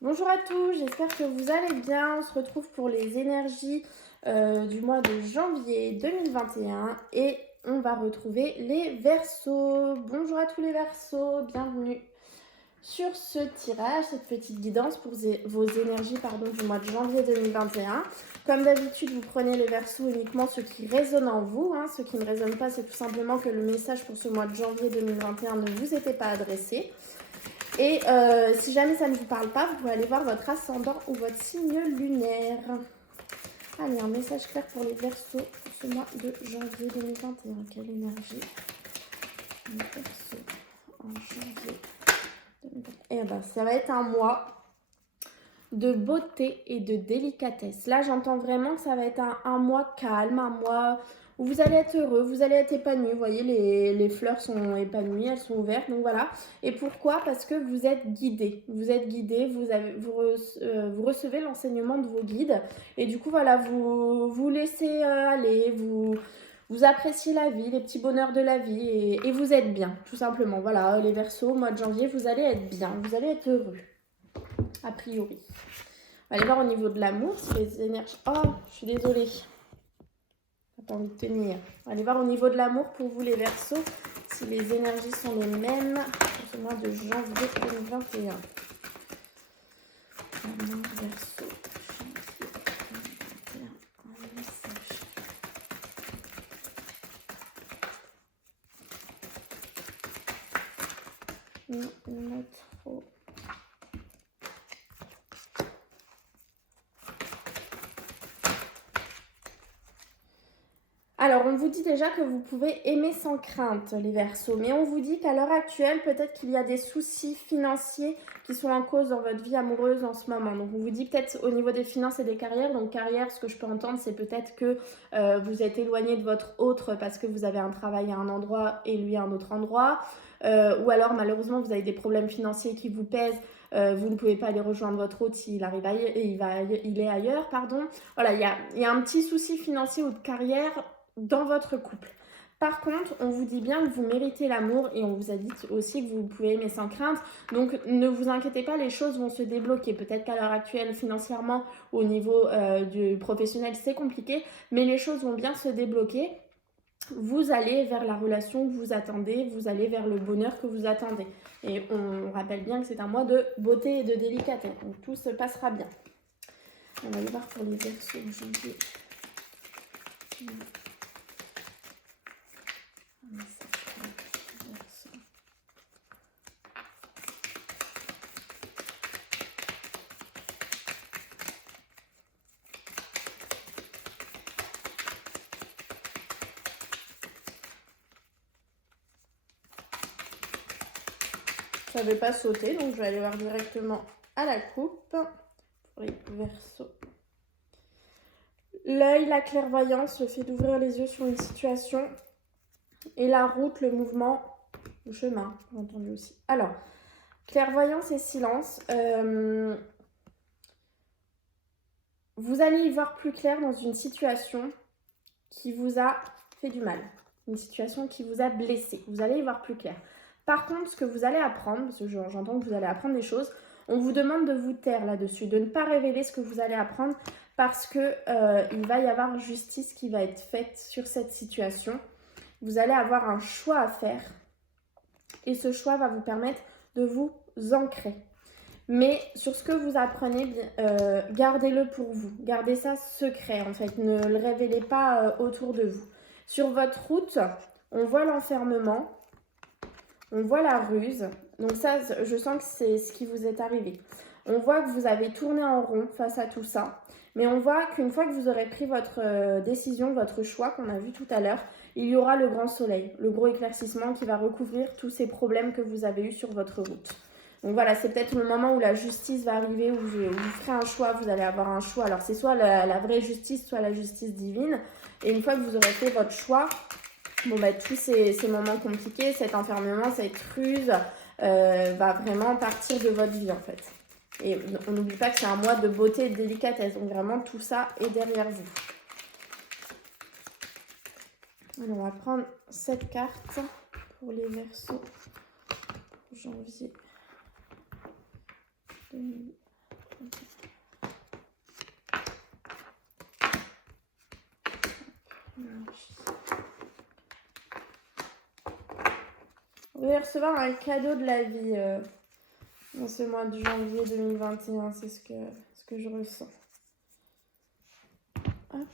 Bonjour à tous, j'espère que vous allez bien. On se retrouve pour les énergies du mois de janvier 2021 et on va retrouver les Verseaux. Bonjour à tous les Verseaux, bienvenue sur ce tirage, cette petite guidance pour vos énergies du mois de janvier 2021. Comme d'habitude, vous prenez les Verseaux uniquement ceux qui résonnent en vous. Ce qui ne résonne pas, c'est tout simplement que le message pour ce mois de janvier 2021 ne vous était pas adressé. Et si jamais ça ne vous parle pas, vous pouvez aller voir votre ascendant ou votre signe lunaire. Allez, un message clair pour les Verseaux pour ce mois de janvier 2021. Quelle énergie les Verseaux en janvier 2021. Eh ben, ça va être un mois de beauté et de délicatesse. Là, j'entends vraiment que ça va être un mois calme, un mois où vous allez être heureux, vous allez être épanoui. Vous voyez, les fleurs sont épanouies, elles sont ouvertes, donc voilà. Et pourquoi? Parce que vous êtes guidé. Vous êtes guidé, vous recevez l'enseignement de vos guides. Et du coup, voilà, vous laissez aller, vous appréciez la vie, les petits bonheurs de la vie et vous êtes bien, tout simplement. Voilà, les Verseaux, mois de janvier, vous allez être bien, vous allez être heureux, a priori. On va aller voir au niveau de l'amour, si les énergies... Oh, je suis désolée. J'ai pas envie de tenir. On va aller voir au niveau de l'amour pour vous les Verseaux, si les énergies sont les mêmes pour ce mois de janvier 2021. L'amour Verseau, janvier 2021, un message. Non, trop. Alors, on vous dit déjà que vous pouvez aimer sans crainte, les Verseaux, mais on vous dit qu'à l'heure actuelle, peut-être qu'il y a des soucis financiers qui sont en cause dans votre vie amoureuse en ce moment. Donc, on vous dit peut-être au niveau des finances et des carrières. Donc, carrière, ce que je peux entendre, c'est peut-être que vous êtes éloigné de votre autre parce que vous avez un travail à un endroit et lui à un autre endroit. Ou alors, malheureusement, vous avez des problèmes financiers qui vous pèsent. Vous ne pouvez pas aller rejoindre votre hôte s'il arrive il est ailleurs, pardon. Voilà, il y a un petit souci financier ou de carrière dans votre couple. Par contre, on vous dit bien que vous méritez l'amour et on vous a dit aussi que vous pouvez aimer sans crainte. Donc, ne vous inquiétez pas, les choses vont se débloquer. Peut-être qu'à l'heure actuelle, financièrement, au niveau du professionnel, c'est compliqué, mais les choses vont bien se débloquer. Vous allez vers la relation que vous attendez, vous allez vers le bonheur que vous attendez. Et on rappelle bien que c'est un mois de beauté et de délicatesse, donc tout se passera bien. On va aller voir pour les Verseaux janvier. Ça ne veut pas sauter, donc je vais aller voir directement à la coupe pour les Verseaux. L'œil, la clairvoyance, le fait d'ouvrir les yeux sur une situation. Et la route, le mouvement, le chemin, j'ai entendu aussi. Alors, clairvoyance et silence. Vous allez y voir plus clair dans une situation qui vous a fait du mal. Une situation qui vous a blessé. Vous allez y voir plus clair. Par contre, ce que vous allez apprendre, parce que j'entends que vous allez apprendre des choses, on vous demande de vous taire là-dessus, de ne pas révéler ce que vous allez apprendre parce que il va y avoir justice qui va être faite sur cette situation. Vous allez avoir un choix à faire et ce choix va vous permettre de vous ancrer. Mais sur ce que vous apprenez, gardez-le pour vous. Gardez ça secret en fait. Ne le révélez pas autour de vous. Sur votre route, on voit l'enfermement, on voit la ruse. Donc ça, je sens que c'est ce qui vous est arrivé. On voit que vous avez tourné en rond face à tout ça. Mais on voit qu'une fois que vous aurez pris votre décision, votre choix qu'on a vu tout à l'heure, il y aura le grand soleil, le gros éclaircissement qui va recouvrir tous ces problèmes que vous avez eus sur votre route. Donc voilà, c'est peut-être le moment où la justice va arriver, où vous ferez un choix, vous allez avoir un choix. Alors c'est soit la vraie justice, soit la justice divine. Et une fois que vous aurez fait votre choix, tous ces moments compliqués, cet enfermement, cette ruse, va vraiment partir de votre vie en fait. Et on n'oublie pas que c'est un mois de beauté et de délicatesse. Donc vraiment tout ça est derrière vous. Alors on va prendre cette carte pour les Verseaux. Janvier 2021. Vous allez recevoir un cadeau de la vie dans ce mois de janvier 2021. C'est ce que je ressens. Hop.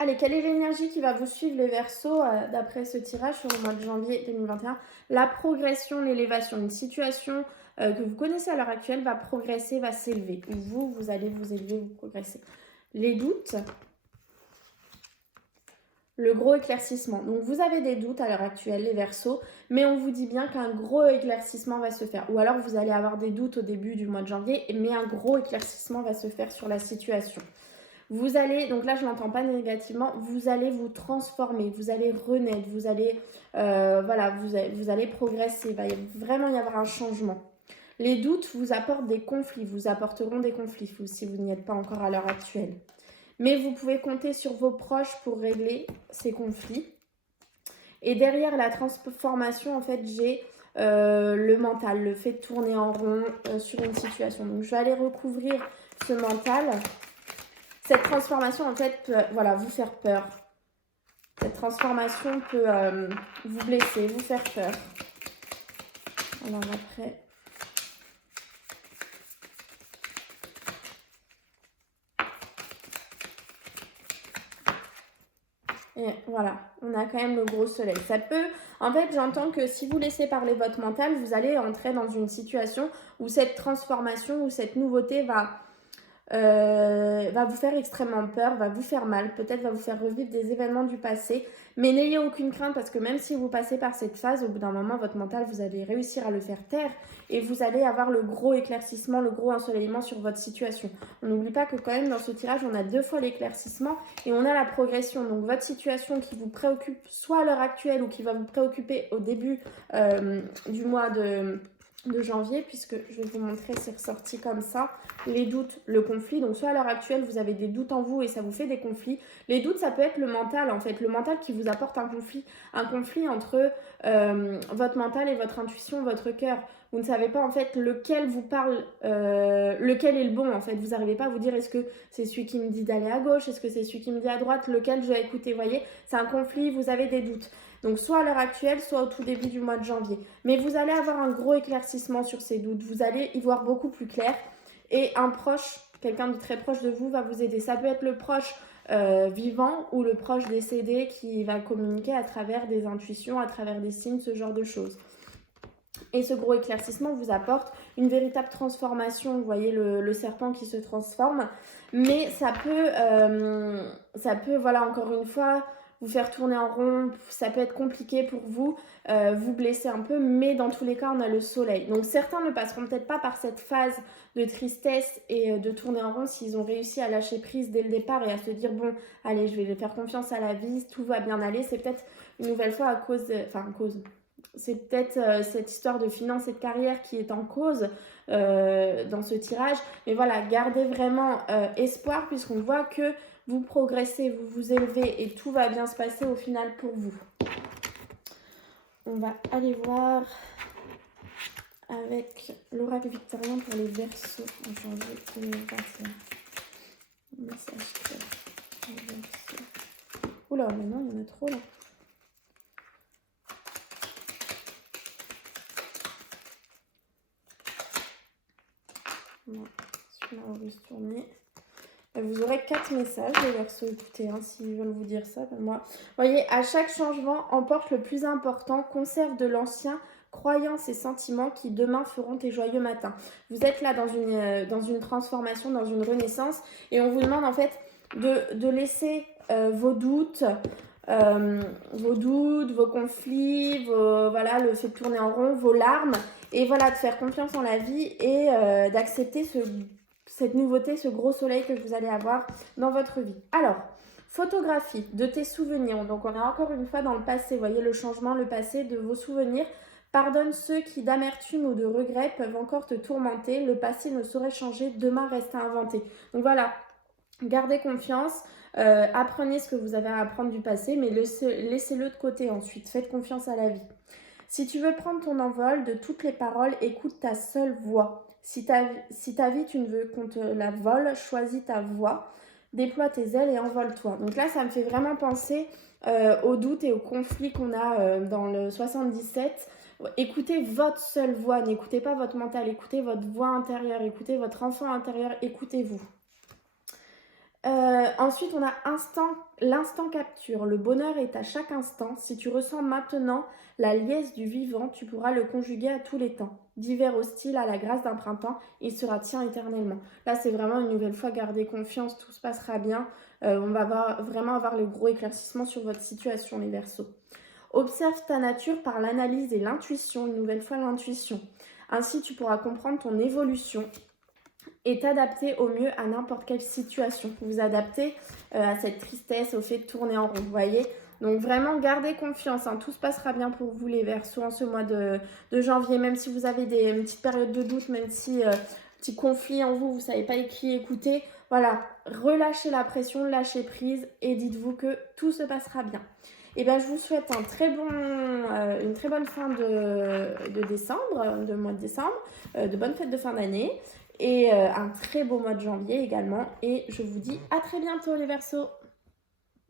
Allez, quelle est l'énergie qui va vous suivre les Verseaux d'après ce tirage sur le mois de janvier 2021? La progression, l'élévation, une situation que vous connaissez à l'heure actuelle va progresser, va s'élever. Vous allez vous élever, vous progresser. Les doutes, le gros éclaircissement. Donc vous avez des doutes à l'heure actuelle, les Verseaux, mais on vous dit bien qu'un gros éclaircissement va se faire. Ou alors vous allez avoir des doutes au début du mois de janvier, mais un gros éclaircissement va se faire sur la situation. Vous allez, donc là je n'entends pas négativement, vous allez vous transformer, vous allez renaître, vous allez, voilà, vous allez progresser, il va vraiment y avoir un changement. Les doutes vous apportent des conflits, vous apporteront des conflits si vous n'y êtes pas encore à l'heure actuelle. Mais vous pouvez compter sur vos proches pour régler ces conflits. Et derrière la transformation, en fait, j'ai le mental, le fait de tourner en rond sur une situation. Donc je vais aller recouvrir ce mental. Cette transformation, en fait, peut voilà, vous faire peur. Cette transformation peut vous blesser, vous faire peur. Alors après... Et voilà, on a quand même le gros soleil. Ça peut... En fait, j'entends que si vous laissez parler votre mental, vous allez entrer dans une situation où cette transformation, où cette nouveauté va vous faire extrêmement peur, va vous faire mal, peut-être va vous faire revivre des événements du passé. Mais n'ayez aucune crainte parce que même si vous passez par cette phase, au bout d'un moment, votre mental, vous allez réussir à le faire taire et vous allez avoir le gros éclaircissement, le gros ensoleillement sur votre situation. On n'oublie pas que quand même dans ce tirage, on a 2 fois l'éclaircissement et on a la progression. Donc votre situation qui vous préoccupe soit à l'heure actuelle ou qui va vous préoccuper au début du mois de janvier, puisque je vais vous montrer, c'est ressorti comme ça, les doutes, le conflit. Donc soit à l'heure actuelle vous avez des doutes en vous et ça vous fait des conflits. Les doutes, ça peut être le mental en fait, le mental qui vous apporte un conflit entre votre mental et votre intuition, votre cœur. Vous ne savez pas en fait lequel vous parle, lequel est le bon en fait. Vous n'arrivez pas à vous dire est-ce que c'est celui qui me dit d'aller à gauche, est-ce que c'est celui qui me dit à droite, lequel je vais écouter. Vous voyez, c'est un conflit, vous avez des doutes. Donc soit à l'heure actuelle, soit au tout début du mois de janvier. Mais vous allez avoir un gros éclaircissement sur ces doutes. Vous allez y voir beaucoup plus clair. Et un proche, quelqu'un de très proche de vous va vous aider. Ça peut être le proche vivant ou le proche décédé qui va communiquer à travers des intuitions, à travers des signes, ce genre de choses. Et ce gros éclaircissement vous apporte une véritable transformation. Vous voyez le serpent qui se transforme. Mais ça peut, voilà, encore une fois, vous faire tourner en rond, ça peut être compliqué pour vous, vous blesser un peu, mais dans tous les cas, on a le soleil. Donc certains ne passeront peut-être pas par cette phase de tristesse et de tourner en rond s'ils ont réussi à lâcher prise dès le départ et à se dire, bon, allez, je vais faire confiance à la vie, tout va bien aller. C'est peut-être une nouvelle fois c'est peut-être cette histoire de finances et de carrière qui est en cause dans ce tirage. Mais voilà, gardez vraiment espoir puisqu'on voit que vous progressez, vous vous élevez et tout va bien se passer au final pour vous. On va aller voir avec l'oracle victorien pour les Verseaux en janvier 2021. Message clair. Oula, mais non, il y en a trop là. Bon, celui-là, on va se tourner. Vous aurez 4 messages, les Verseaux, écoutez, hein, s'ils veulent vous dire ça, ben moi. Voyez, à chaque changement, emporte le plus important, conserve de l'ancien, croyances et sentiments qui demain feront tes joyeux matins. Vous êtes là dans une transformation, dans une renaissance, et on vous demande en fait de laisser vos doutes, vos conflits, voilà, le fait de tourner en rond, vos larmes, et voilà, de faire confiance en la vie et d'accepter cette nouveauté, ce gros soleil que vous allez avoir dans votre vie. Alors, photographie de tes souvenirs. Donc, on est encore une fois dans le passé. Vous voyez le changement, le passé de vos souvenirs. Pardonne ceux qui, d'amertume ou de regret, peuvent encore te tourmenter. Le passé ne saurait changer. Demain reste à inventer. Donc, voilà. Gardez confiance. Apprenez ce que vous avez à apprendre du passé, mais laissez-le de côté ensuite. Faites confiance à la vie. Si tu veux prendre ton envol de toutes les paroles, écoute ta seule voix. Si ta vie, tu ne veux qu'on te la vole, choisis ta voix. déploie tes ailes et envole-toi. Donc là, ça me fait vraiment penser aux doutes et aux conflits qu'on a dans le 77. Écoutez votre seule voix, n'écoutez pas votre mental, écoutez votre voix intérieure, écoutez votre enfant intérieur, écoutez-vous. Ensuite, on a l'instant capture. Le bonheur est à chaque instant. Si tu ressens maintenant la liesse du vivant, tu pourras le conjuguer à tous les temps. D'hiver hostile à la grâce d'un printemps, il sera tien éternellement. Là, c'est vraiment une nouvelle fois, gardez confiance, tout se passera bien. On va vraiment avoir le gros éclaircissement sur votre situation, les Verseaux. Observe ta nature par l'analyse et l'intuition, une nouvelle fois l'intuition. Ainsi, tu pourras comprendre ton évolution et t'adapter au mieux à n'importe quelle situation. Vous adapter à cette tristesse, au fait de tourner en rond, vous voyez. Donc vraiment, gardez confiance, hein. Tout se passera bien pour vous les Verseaux en ce mois de janvier, même si vous avez des petites périodes de doute, même si petit conflit en vous, vous ne savez pas qui écouter. Voilà, relâchez la pression, lâchez prise et dites-vous que tout se passera bien. Et bien, je vous souhaite une très bonne fin de décembre, de mois de décembre, de bonnes fêtes de fin d'année et un très beau mois de janvier également. Et je vous dis à très bientôt les Verseaux.